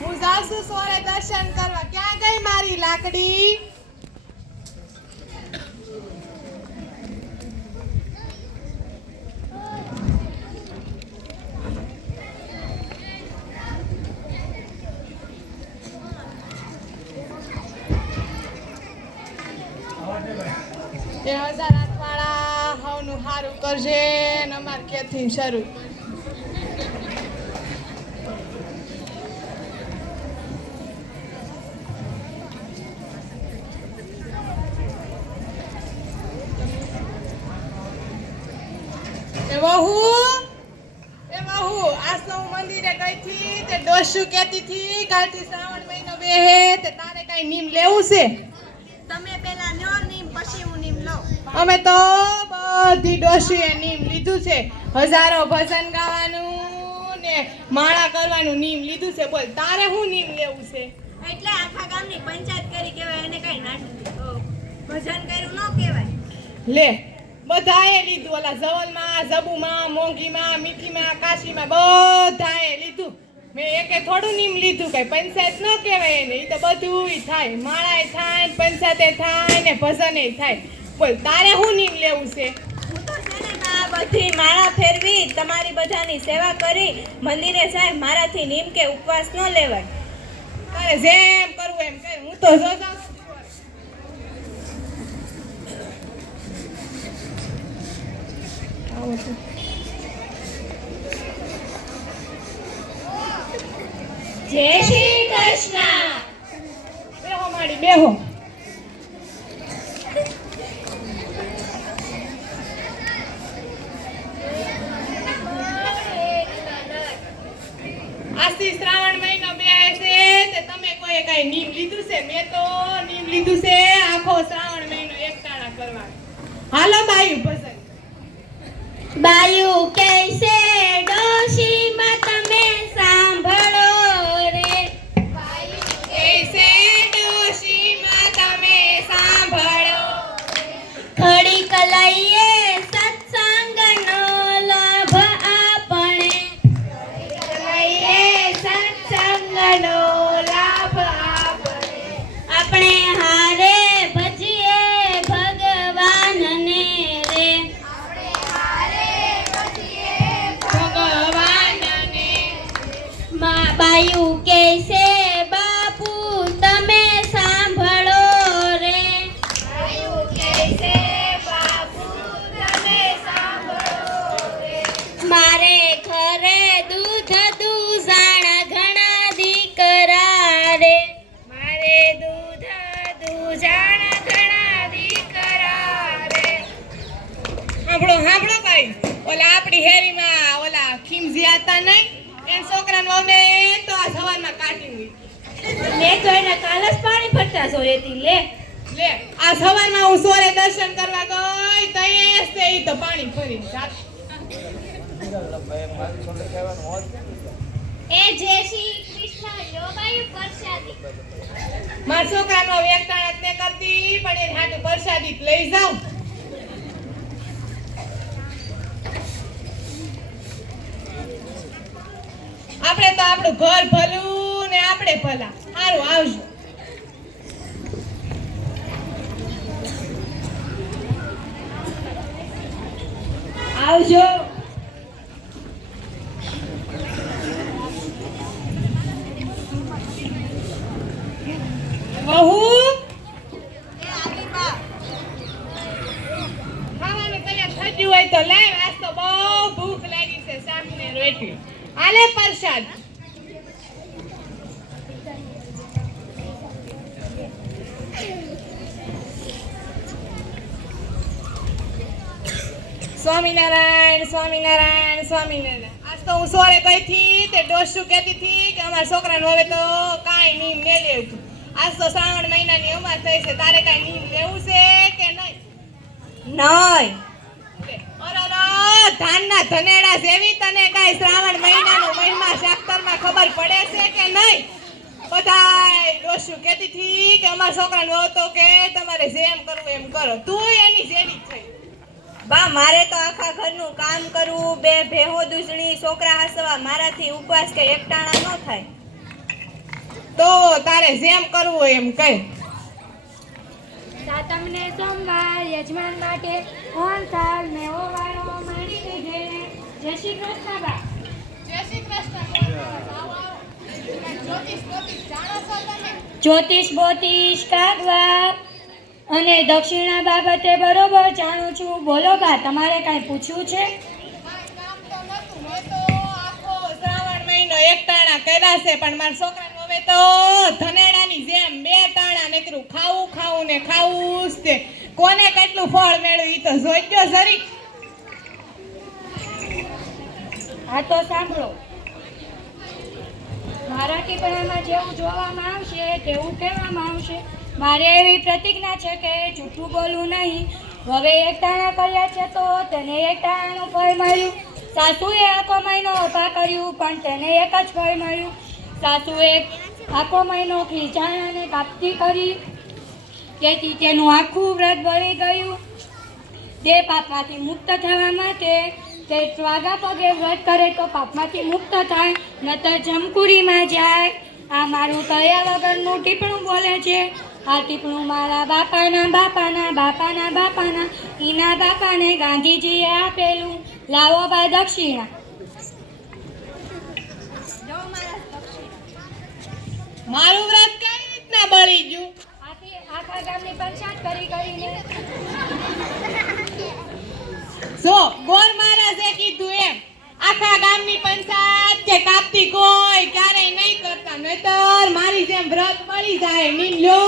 હું જાઉં છું સોરે દર્શન કરવા. ક્યાં ગઈ મારી લાકડી? એ 1008 વાળા હવનું હારું કરજે ને અમાર ક્યાંથી શરૂ. એ વહુ આજ તો હું મંદિરે ગઈ થી તે ડોસુ કહેતી થી કાલથી શ્રાવણ મહિનો બેહે તે તારે કઈ નીમ લેવું છે? તમે પેલા લ્યો નીમ પછી હું નીમ લઉં. અમે તો બધી ડોસીએ નીમ લીધું છે. હજારો ભજન ગાવાનું ને માળા કરવાનું નીમ લીધું છે. બોલ તારે શું નીમ લેવું છે? એટલે આખા ગામની પંચાયત કરી કહેવાય એને કઈ ભજન કર્યું ન કહેવાય. લે બધાએ લીધું. ઓલા જવલમાં, જબુમાં, મોંઘીમાં, મીઠીમાં, કાશીમાં બધાએ લીધું. મેં એકે થોડું નીમ લીધું. કઈ પંચાયત ન કહેવાય એને. એ તો બધુંય થાય. માળાય થાય, પંચાયતે થાય ને ભજને થાય. બોલ તારે શું નીમ લેવું છે? હું તો છે ને બા બધી માળા ફેરવી તમારી બધાની સેવા કરી મંદિરે જાય. મારાથી નીમ કે ઉપવાસ ન લેવાય. તારે જેમ કરવું એમ કર. હું તો જો જય શ્રી કૃષ્ણ. બેહો માડી બેહો. આજથી શ્રાવણ મહિનો બેહે છે તે તમે કોઈ કઈ નીમ લીધું છે? મેં તો નીમ લીધું છે આખો શ્રાવણ મહિનો એકટાણા કરવા. હાલો બાયું ભજન. બાયું કૈસે ડોશીમાં તમે સાંભળો રે. બાયું કૈસે ડોશીમાં તમે સાંભળો. ખડી કલાઈએ સત્સંગનો લાભ આપણે. કલાઈએ સત્સંગનો લાભ આપણે હારે ભજીએ ભગવાનને રે. બાયું કૈસે બાપુ તમે સાંભળો રે. બાયું કૈસે બાપુ તમે સાંભળો રે. મારે ઘરે દૂધ દૂધાણ ઘણા દીકરા રે. મારે દૂધ દૂધાણ ઘણા દીકરા રે. સાંભળો ભાઈ. ઓલા આપણી હેરીમાં ઓલા ખીમજી હતા નહીં એ છોકરાને વહુને તો આ સવારમાં કાઢી મૂકી. મેં તો એને કાલ જ પાણી ભરતા જોઈ હતી. લે આ સવારમાં હું સોરે દર્શન કરવા ગઈ તઈ તે ઈ તો પાણી ભરી જાત. એ જય શ્રી કૃષ્ણ યોબાયું પ્રસાદી. મારા છોકરાનો એકટાણા જ ને કરતી પણ એ હાટુ પ્રસાદી લઈ જાઉં. આપણે તો આપણું ઘર ભલું ને આપણે ભલા. સારું આવજો. આવજો. વહુ ખાવાનું તૈયાર થઈ ગયું હોય તો લાવ. આજ તો બહુ ભૂખ લાગી છે. શાક ને રોટલી આલે પ્રસાદ. સ્વામિનારાયણ સ્વામિનારાયણ સ્વામિનારાયણ. આજ તો હું સોરે ગઈ થી તે ડોસુ કહેતી હતી કે અમારા છોકરાને હવે તો કાંઈ નીમ ને લેવું. આજ તો શ્રાવણ મહિનાની અમાર થઈ છે. તારે કાંઈ નીમ લેવું છે કે નહીં? નહીં. ધાનના ધનેડા જેવી તને કાંઈ શ્રાવણ મહિનાનો મહિમા શાસ્ત્રમાં ખબર પડે છે કે નહીં? બધાય ડોસુ કહેતી હતી કે અમારા છોકરાને વહુ તો કે તમારે જેમ કરવું એમ કરો. તું એની જેવી જ થઈ. બા મારે તો આખા ઘરનું કામ કરવું, બે ભેહો દૂધણી, છોકરા હસવા, મારાથી ઉપવાસ કે એકટાણા ન થાય. તો તારે જેમ કરવું હોય એમ કહે. સાતમને સોમવાર યજમાન માટે ઓનસાલ ને ઓવાળો માંડીને ઘેરે. જય શ્રી કૃષ્ણ બા. જય શ્રી કૃષ્ણ. આવો, આવો. જ્યોતિષ જાણો છો તમે? જ્યોતિષ બોતિષ કાગવા અને દક્ષિણા બાબતે બરોબર જાણું છું. બોલો બા, તમારે કાંઈ પૂછવું છે? કાંઈ કામ તો નહોતું. મેં તો આખો શ્રાવણ મહિનો એકટાણા કર્યા છે, પણ મારા છોકરાનું હવે તો ધનેડાની જેમ બે ટાણા નીકળું. ખાવું ને ખાવું જ તે. કોને કેટલું ફળ મેળવ્યું ઈ તો જોઈજો જરી. હા તો સાંભળો, મારા ટીપણામાં જેવું જોવામાં આવશે તેવું કહેવામાં આવશે. મારે એવી પ્રતિજ્ઞા છે કે જૂઠું બોલવું નહીં. હવે એક ટાણા કર્યા છે તો તેને એક ટાણાનું ફળ મળ્યું. સાસુએ આખો મહિનો ઊભા કર્યું પણ તેને એક જ ફળ મળ્યું. સાસુએ આખો મહિનો ખીચાણાને કાપતી કરી તેથી તેનું આખું વ્રત બળી ગયું. તે પાપમાંથી મુક્ત થવા માટે તે સ્વાગા પગે વ્રત કરે તો પાપમાંથી મુક્ત થાય, નતર જમકુરીમાં જાય. આ મારું તળ્યા વગરનું ટીપણું બોલે છે. આ ટીપણું મારા બાપાના ઈના બાપાને ગાંધીજીએ આપેલું. લાવો બા દક્ષિણા. જો મારા દક્ષિણા. મારું વ્રત કઈ રીતના બળી ગયું? આખા ગામની પંચાયત કરીને જો ગોર મહારાજે કીધું એમ આખા ગામની પંચાયત કે કાપતી કોઈ ક્યારેય નહીં કરતા, નહીતર મારી જેમ વ્રત બળી જાય. નીમ લ્યો